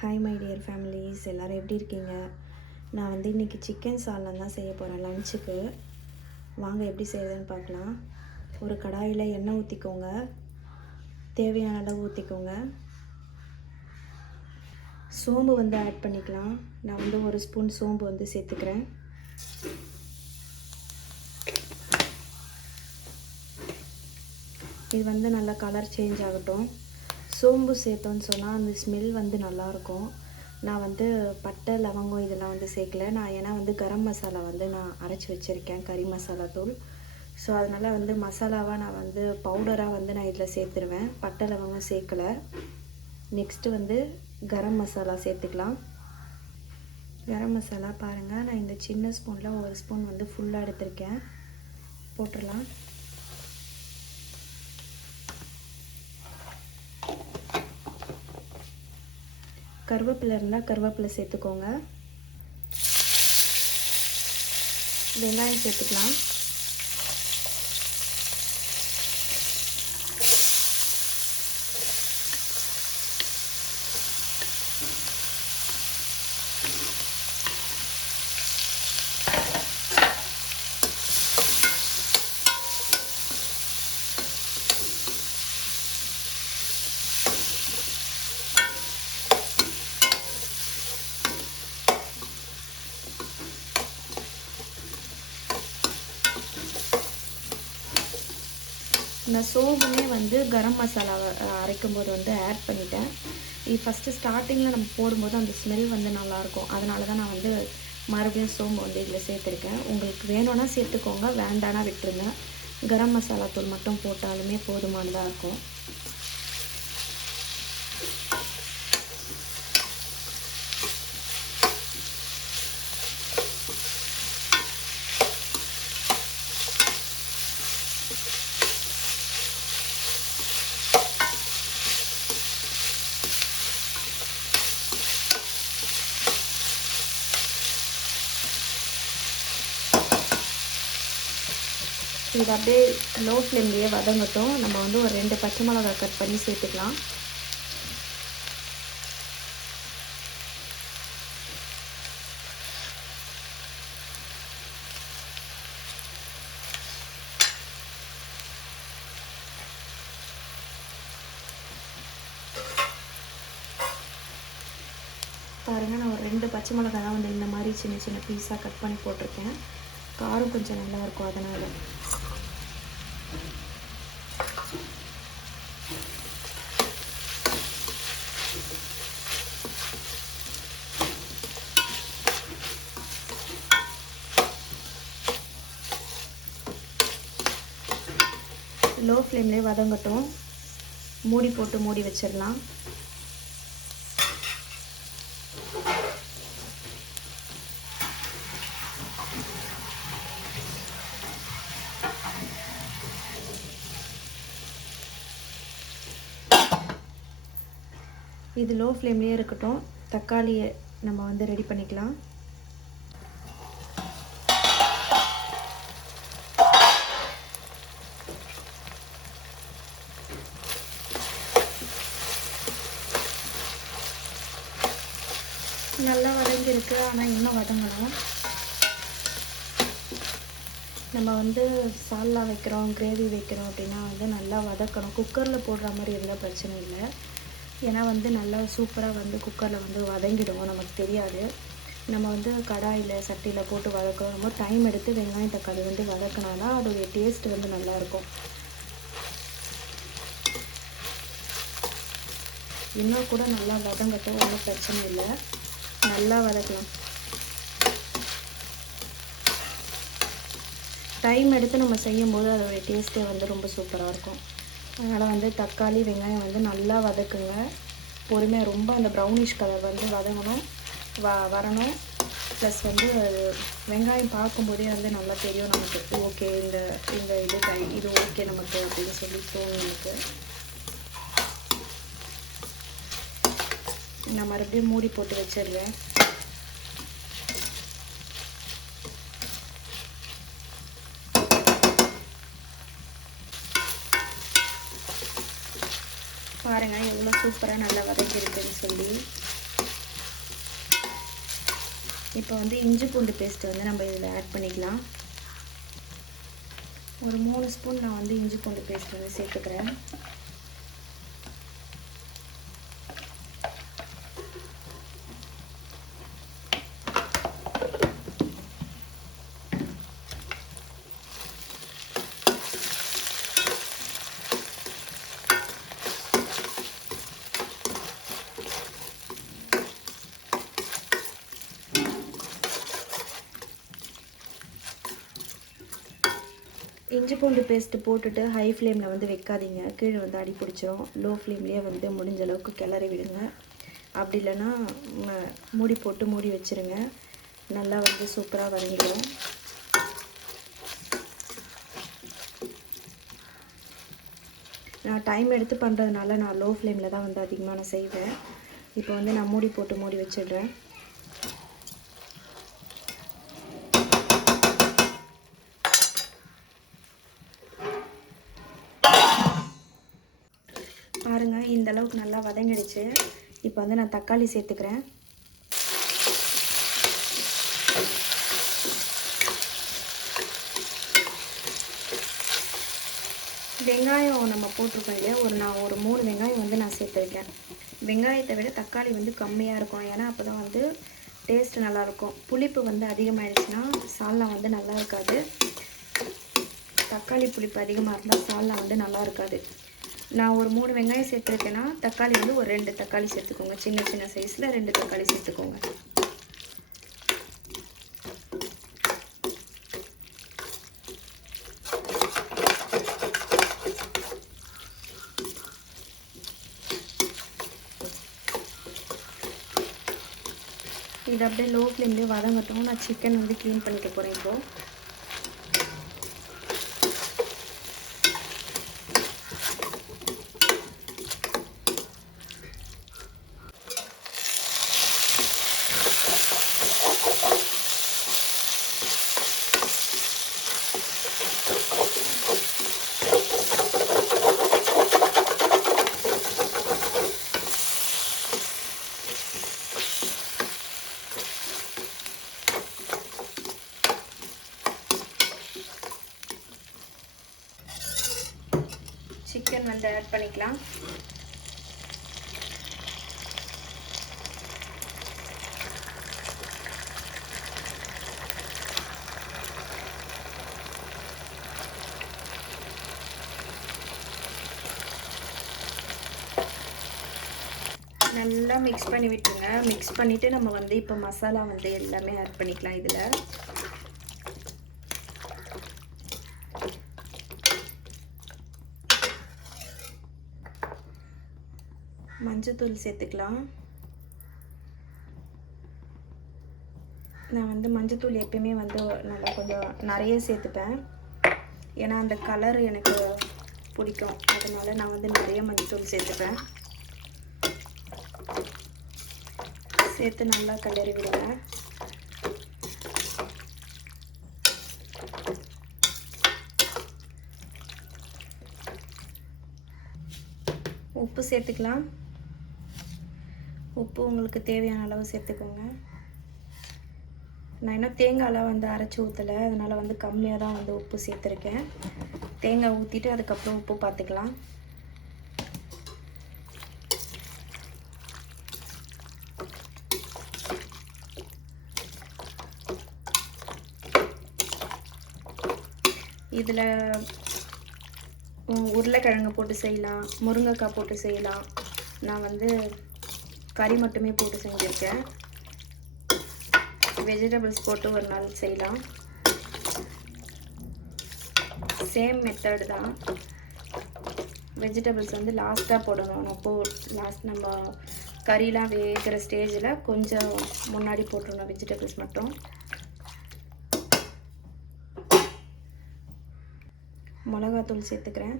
Hi my dear families, எல்லோரும் எப்படி இருக்கீங்க? நான் வந்து இன்றைக்கி சிக்கன் சால்னா தான் செய்ய போகிறேன் லஞ்சுக்கு. வாங்க எப்படி செய்கிறதுன்னு பார்க்கலாம். ஒரு கடாயில் எண்ணெய் ஊற்றிக்கோங்க, தேவையான அளவு ஊற்றிக்கோங்க. சோம்பு வந்து ஆட் பண்ணிக்கலாம். நான் வந்து 1 ஸ்பூன் சோம்பு வந்து சேர்த்துக்கிறேன். இது வந்து நல்லா கலர் சேஞ்ச் ஆகட்டும். சோம்பு சேர்த்தோன்னு சொன்னால் அந்த ஸ்மெல் வந்து நல்லாயிருக்கும். நான் வந்து பட்டை லவங்கம் இதெல்லாம் வந்து சேர்க்கல. ஏன்னா வந்து கரம் மசாலா வந்து நான் அரைச்சி வச்சுருக்கேன், கறி மசாலா தூள். ஸோ அதனால் வந்து மசாலாவாக நான் வந்து பவுடராக வந்து நான் இதில் சேர்த்துருவேன். பட்டை லவங்கம் சேர்க்கலை. நெக்ஸ்ட்டு வந்து கரம் மசாலா சேர்த்துக்கலாம். கரம் மசாலா பாருங்கள், நான் இந்த சின்ன ஸ்பூனில் 1 ஸ்பூன் வந்து ஃபுல்லாக எடுத்திருக்கேன். போட்டுடலாம். கருவேப்பிலை இருந்தால் கருவேப்பிலை சேர்த்துக்கோங்க. வெங்காயம் சேர்த்துக்கலாம். நான் சோம்புமே வந்து கரம் மசாலாவை அரைக்கும் போது வந்து ஆட் பண்ணிட்டேன். இது ஃபஸ்ட்டு ஸ்டார்டிங்கில் நம்ம போடும்போது அந்த ஸ்மெல் வந்து நல்லாயிருக்கும். அதனால தான் நான் வந்து மறுபடியும் சோம்பு வந்து இதில் சேர்த்துருக்கேன். உங்களுக்கு வேணும்னா சேர்த்துக்கோங்க, வேண்டானா விட்டுருங்க. கரம் மசாலா தூள் மட்டும் போட்டாலுமே போதுமானதாக இருக்கும். இது அப்படியே லோ ஃப்ளேம்லேயே வதங்கட்டும். நம்ம வந்து ஒரு 2 பச்சை மிளகாய் கட் பண்ணி சேர்த்துக்கலாம். பாருங்கள், நான் ஒரு 2 பச்சை மிளகாய் தான் வந்து இந்த மாதிரி சின்ன சின்ன பீஸாக கட் பண்ணி போட்டிருக்கேன். காரம் கொஞ்சம் நல்லாயிருக்கும் அதனால். லோ ஃப்ளேம்லேயே வதங்கட்டும். மூடி போட்டு மூடி வச்சிடலாம். இது லோ ஃப்ளேம்லேயே இருக்கட்டும். தக்காளியை நம்ம வந்து ரெடி பண்ணிக்கலாம். நல்லா வதங்கியிருக்கு, ஆனால் இன்னும் வதங்கணும். நம்ம வந்து சால்னா வைக்கிறோம், கிரேவி வைக்கிறோம் அப்படின்னா வந்து நல்லா வதக்கணும். குக்கரில் போடுற மாதிரி இருந்தால் பிரச்சனை இல்லை. ஏன்னா வந்து நல்லா சூப்பராக வந்து குக்கரில் வந்து வதங்கிடுவோம், நமக்கு தெரியாது. நம்ம வந்து கடாயில் சட்டியில் போட்டு வதக்கிறோம். ரொம்ப டைம் எடுத்து வெங்காயம் தக்காளி வந்து வதக்கினா தான் அதோடைய டேஸ்ட் வந்து நல்லாயிருக்கும். இன்னும் கூட நல்லா வதங்கட்டும், ஒன்றும் பிரச்சனை இல்லை. நல்லா வதக்கலாம். டைம் எடுத்து நம்ம செய்யும்போது அதோடைய டேஸ்ட்டே வந்து ரொம்ப சூப்பராக இருக்கும். அதனால் வந்து தக்காளி வெங்காயம் வந்து நல்லா வதக்குங்க. பொறுமையாக ரொம்ப அந்த ப்ரௌனிஷ் கலர் வந்து வதங்கணும், வரணும். ப்ளஸ் வந்து வெங்காயம் பார்க்கும்போதே வந்து நல்லா தெரியும் நமக்கு, ஓகே இந்த இது ஓகே நமக்கு அப்படின்னு சொல்லி தோணும் எனக்கு. நான் மறுபடியும் மூடி போட்டு வச்சிடுறேன். பாருங்கள் எவ்வளோ சூப்பராக நல்லா வதக்கியிருக்குன்னு சொல்லி. இப்போ வந்து இஞ்சி பூண்டு பேஸ்ட்டு வந்து நம்ம இதில் ஆட் பண்ணிக்கலாம். ஒரு 3 ஸ்பூன் நான் வந்து இஞ்சி பூண்டு பேஸ்ட் வந்து சேர்த்துக்கிறேன். இஞ்சி பூண்டு பேஸ்ட்டு போட்டுட்டு ஹை ஃப்ளேமில் வந்து வைக்காதீங்க, கீழே வந்து அடி பிடிச்சிரும். லோ ஃப்ளேம்லேயே வந்து முடிஞ்ச அளவுக்கு கிளறி விடுங்க. அப்படி இல்லைன்னா மூடி போட்டு மூடி வச்சுருங்க. நல்லா வந்து சூப்பராக வதங்கிடும். நான் டைம் எடுத்து பண்ணுறதுனால நான் லோ ஃப்ளேமில் தான் வந்து அதிகமாக நான் செய்வேன். இப்போ வந்து நான் மூடி போட்டு மூடி வச்சிடுறேன். பாருங்கள், இந்த அளவுக்கு நல்லா வதங்கிடுச்சு. இப்போ வந்து நான் தக்காளி சேர்த்துக்கிறேன். வெங்காயம் நம்ம போட்டிருக்கோம் இல்லையா, நான் ஒரு 3 வெங்காயம் வந்து நான் சேர்த்துருக்கேன். வெங்காயத்தை விட தக்காளி வந்து கம்மியாக இருக்கும். ஏன்னா அப்போ தான் வந்து டேஸ்ட் நல்லாயிருக்கும். புளிப்பு வந்து அதிகமாகிடுச்சுன்னா சால்னா வந்து நல்லா இருக்காது. தக்காளி புளிப்பு அதிகமாக இருந்தால் சால்னா வந்து நல்லா இருக்காது. நான் ஒரு 3 வெங்காயம் சேர்த்துருக்கேன்னா தக்காளி வந்து ஒரு 2 தக்காளி சேர்த்துக்கோங்க. சின்ன சின்ன சைஸில் 2 தக்காளி சேர்த்துக்கோங்க. இது அப்படியே லோ ஃப்ளேம்லேயே வதங்கட்டும். நான் சிக்கன் வந்து க்ளீன் பண்ணிக்க போகிறேன் இப்போது. சிக்கன் வந்து ஆட் பண்ணிக்கலாம். நல்லா மிக்ஸ் பண்ணி விட்டுருங்க. மிக்ஸ் பண்ணிவிட்டு நம்ம வந்து இப்போ மசாலா வந்து எல்லாமே ஆட் பண்ணிக்கலாம். இதில் மஞ்சத்தூள் சேர்த்துக்கலாம். நான் வந்து மஞ்சத்தூள் எப்பயுமே வந்து நல்லா கொஞ்சம் நிறைய சேர்த்துப்பேன். ஏன்னா அந்த கலர் எனக்கு பிடிக்கும். அதனால் நான் வந்து நிறைய மஞ்சத்தூள் சேர்த்துப்பேன். சேர்த்து நல்லா கிளறி விடுங்க. உப்பு சேர்த்துக்கலாம். உப்பு உங்களுக்கு தேவையான அளவு சேர்த்துக்கோங்க. நான் இன்னும் தேங்காயெலாம் வந்து அரைச்சி ஊற்றலை, அதனால் வந்து கம்மியாக தான் வந்து உப்பு சேர்த்துருக்கேன். தேங்காய் ஊற்றிட்டு அதுக்கப்புறம் உப்பு பார்த்துக்கலாம். இதில் உருளைக்கிழங்கு போட்டு செய்யலாம், முருங்கைக்காய் போட்டு செய்யலாம். நான் வந்து கறி மட்டுமே போட்டு செஞ்சுருக்கேன். வெஜிடபிள்ஸ் போட்டு ஒரு நாள் செய்யலாம். சேம் மெத்தட் தான். வெஜிடபிள்ஸ் வந்து லாஸ்ட்டாக போடணும். நம்ம கறிலாம் வேகிற ஸ்டேஜில் கொஞ்சம் முன்னாடி போட்டுருணும் வெஜிடபிள்ஸ் மட்டும். மிளகாத்தூள் சேர்த்துக்கிறேன்.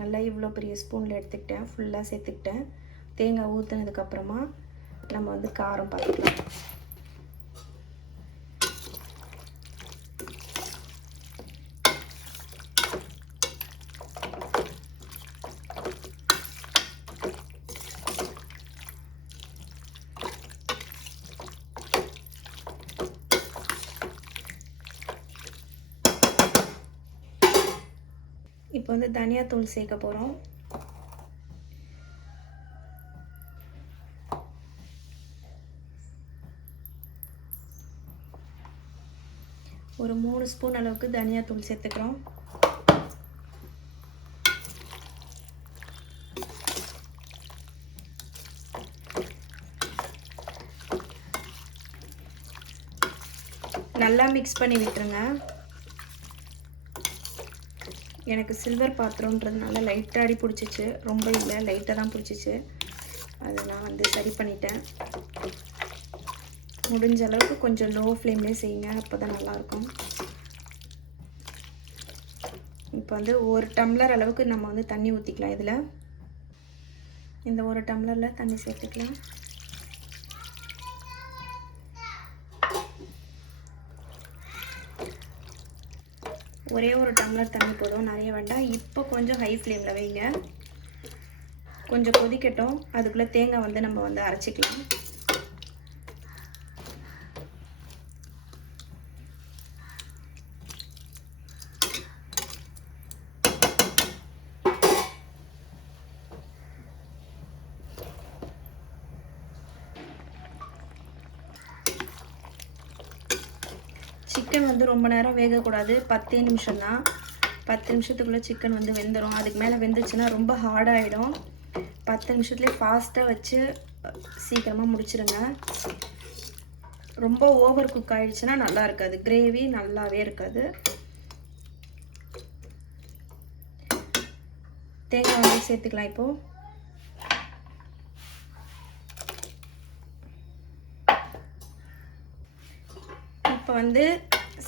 நல்லா இவ்வளோ பெரிய ஸ்பூனில் எடுத்துக்கிட்டேன், ஃபுல்லாக சேர்த்துக்கிட்டேன். தேங்காய் ஊற்றினதுக்கப்புறமா நம்ம வந்து காரம் பார்த்துக்கலாம். வந்து தனியாத்தூள் சேர்க்க போகிறோம். ஒரு 3 ஸ்பூன் அளவுக்கு தனியாத்தூள் சேர்த்துக்கிறோம். நல்லா மிக்ஸ் பண்ணி விட்டுருங்க. எனக்கு சில்வர் பாத்திரம்ன்றதுனால லைட்டாக அடி பிடிச்சிச்சு, ரொம்ப இல்லை, லைட்டாக தான் பிடிச்சிச்சு. அதை நான் வந்து சரி பண்ணிட்டேன். முடிஞ்ச அளவுக்கு கொஞ்சம் லோ ஃப்ளேம்லேயே செய்யுங்க, அப்போ தான் நல்லாயிருக்கும். இப்போ வந்து 1 டம்ளர் அளவுக்கு நம்ம வந்து தண்ணி ஊற்றிக்கலாம். இதில் இந்த 1 டம்ளரில் தண்ணி சேர்த்துக்கலாம். ஒரே 1 டம்ளர் தண்ணி போதும், நிறைய வேண்டாம். இப்போ கொஞ்சம் ஹை ஃப்ளேமில் வைங்க, கொஞ்சம் கொதிக்கட்டும். அதுக்குள்ளே தேங்காய் வந்து நம்ம வந்து அரைச்சிக்கலாம். சிக்கன் வந்து ரொம்ப நேரம் வேகக்கூடாது, 10 நிமிஷம் தான். 10 நிமிஷத்துக்குள்ளே சிக்கன் வந்து வெந்துடும். அதுக்கு மேலே வெந்துச்சுன்னா ரொம்ப ஹார்டாகிடும். 10 நிமிஷத்துலேயே ஃபாஸ்ட்டாக வச்சு சீக்கிரமாக முடிச்சிடுங்க. ரொம்ப ஓவர் குக் ஆகிடுச்சுன்னா நல்லா இருக்காது, கிரேவி நல்லாவே இருக்காது. தேங்காய் வந்து சேர்த்துக்கலாம். இப்போ வந்து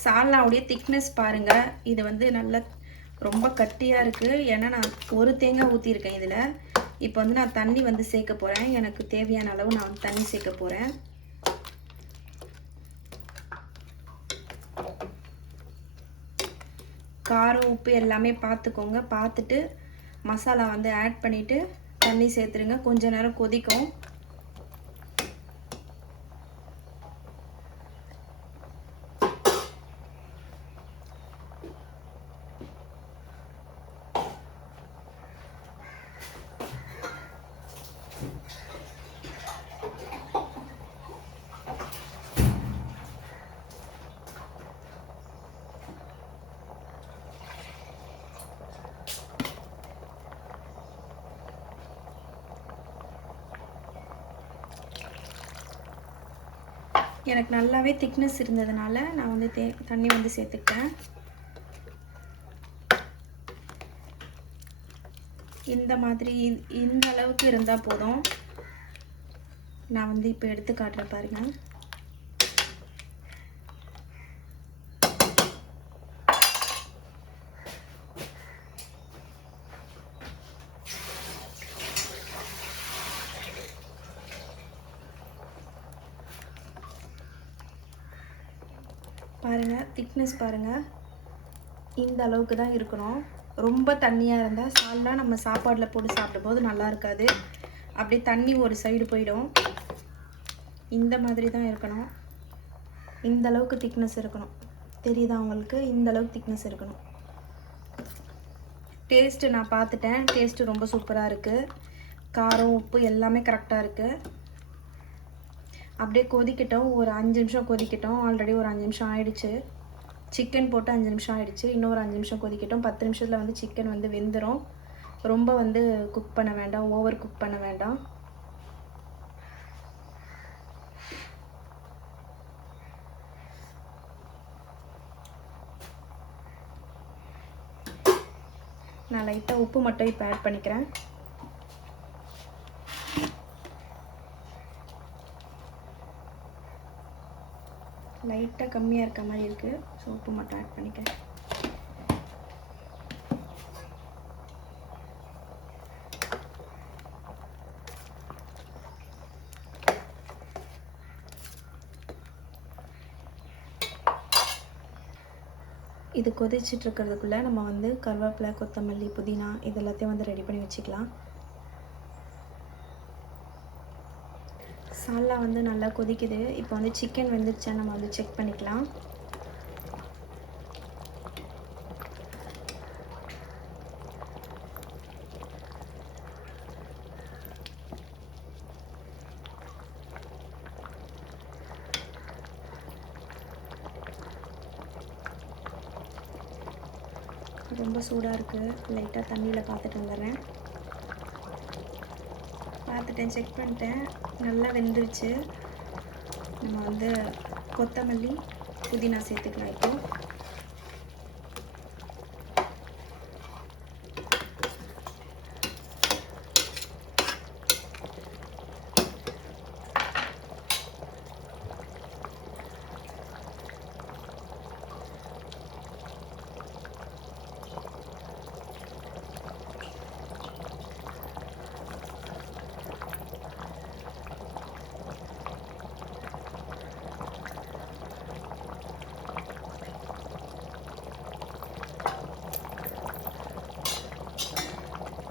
சால்னாவுடைய திக்னஸ் பாருங்கள். இது வந்து நல்லா ரொம்ப கட்டியாக இருக்குது, ஏன்னா நான் ஒரு தேங்காய் ஊற்றிருக்கேன் இதில். இப்போ வந்து நான் தண்ணி வந்து சேர்க்க போகிறேன். எனக்கு தேவையான அளவு நான் தண்ணி சேர்க்க போகிறேன். காரம் உப்பு எல்லாமே பார்த்துக்கோங்க. பார்த்துட்டு மசாலா வந்து ஆட் பண்ணிவிட்டு தண்ணி சேர்த்துருங்க. கொஞ்ச நேரம் கொதிக்கும். எனக்கு நல்லாவே திக்னஸ் இருந்ததுனால நான் வந்து தண்ணி வந்து சேர்த்துக்கிட்டேன். இந்த மாதிரி இந்த அளவுக்கு இருந்தால் போதும். நான் வந்து இப்போ எடுத்து காட்டுறேன் பாருங்கள். பாருங்கள், திக்னஸ் பாருங்கள், இந்த அளவுக்கு தான் இருக்கணும். ரொம்ப தண்ணியாக இருந்தால் சால்னா நம்ம சாப்பாடில் போட்டு சாப்பிடும்போது நல்லா இருக்காது, அப்படியே தண்ணி ஒரு சைடு போயிடும். இந்த மாதிரி தான் இருக்கணும். இந்த அளவுக்கு திக்னஸ் இருக்கணும். தெரியுதா உங்களுக்கு? இந்த அளவுக்கு திக்னஸ் இருக்கணும். டேஸ்ட்டு நான் பார்த்துட்டேன், டேஸ்ட்டு ரொம்ப சூப்பராக இருக்குது. காரம் உப்பு எல்லாமே கரெக்டாக இருக்குது. அப்படியே கொதிக்கட்டும், ஒரு 5 நிமிஷம் கொதிக்கட்டும். ஆல்ரெடி ஒரு 5 நிமிஷம் ஆயிடுச்சு. சிக்கன் போட்டு 5 நிமிஷம் ஆயிடுச்சு. இன்னொரு 5 நிமிஷம் கொதிக்கட்டும். 10 நிமிஷத்தில் வந்து சிக்கன் வந்து வெந்துடும். ரொம்ப வந்து குக் பண்ண வேண்டாம், ஓவர் குக் பண்ண வேண்டாம். நான் லைட்டாக உப்பு மட்டும் இப்போ ஆட் பண்ணிக்கிறேன். லைட்டாக கம்மியாக இருக்க மாதிரி இருக்குது, ஸோ உப்பு மட்டும் ஆட் பண்ணிக்கிறேன். இது கொதிச்சுட்டு இருக்கிறதுக்குள்ளே நம்ம வந்து கருவேப்பிலை, கொத்தமல்லி, புதினா இது எல்லாத்தையும் வந்து ரெடி பண்ணி வச்சுக்கலாம். சால்னா வந்து நல்லா கொதிக்குது. இப்போ வந்து சிக்கன் வெந்துருச்சா நம்ம வந்து செக் பண்ணிக்கலாம். ரொம்ப சூடாக இருக்குது. லைட்டாக தண்ணியில் பார்த்துட்டு வந்துடுறேன். பார்த்துட்டேன், செக் பண்ணிட்டேன், நல்லா வெந்துருச்சு. நம்ம வந்து கொத்தமல்லி புதினா சேர்த்துக்கலாம். இப்போது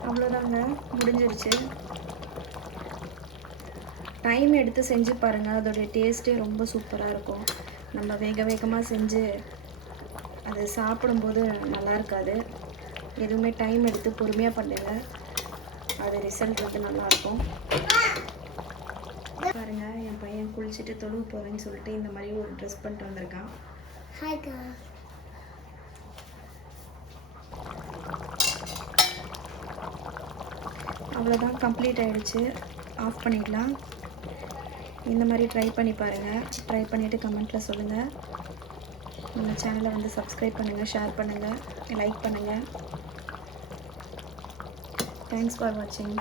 அவ்வளோதாங்க, முடிஞ்சிருச்சு. டைம் எடுத்து செஞ்சு பாருங்கள், அதோடைய டேஸ்ட்டே ரொம்ப சூப்பராக இருக்கும். நம்ம வேகமாக செஞ்சு அது சாப்பிடும்போது நல்லா இருக்காது. எதுவுமே டைம் எடுத்து பொறுமையாக பண்ணுங்க, அது ரிசல்ட் வந்து நல்லாயிருக்கும். பாருங்கள், என் பையன் குளிச்சுட்டு தொழுவு போகிறேன்னு சொல்லிட்டு இந்த மாதிரி ஒரு ட்ரெஸ் பண்ணிட்டு வந்திருக்கான். ஹாய்க்கா. அவ்வளோதான், கம்ப்ளீட் ஆகிடுச்சு. ஆஃப் பண்ணிடலாம். இந்த மாதிரி ட்ரை பண்ணி பாருங்கள். ட்ரை பண்ணிவிட்டு கமெண்ட்டில் சொல்லுங்கள். நம்ம சேனலை வந்து சப்ஸ்கிரைப் பண்ணுங்கள், ஷேர் பண்ணுங்கள், லைக் பண்ணுங்கள். தேங்க்ஸ் ஃபார் வாட்சிங்.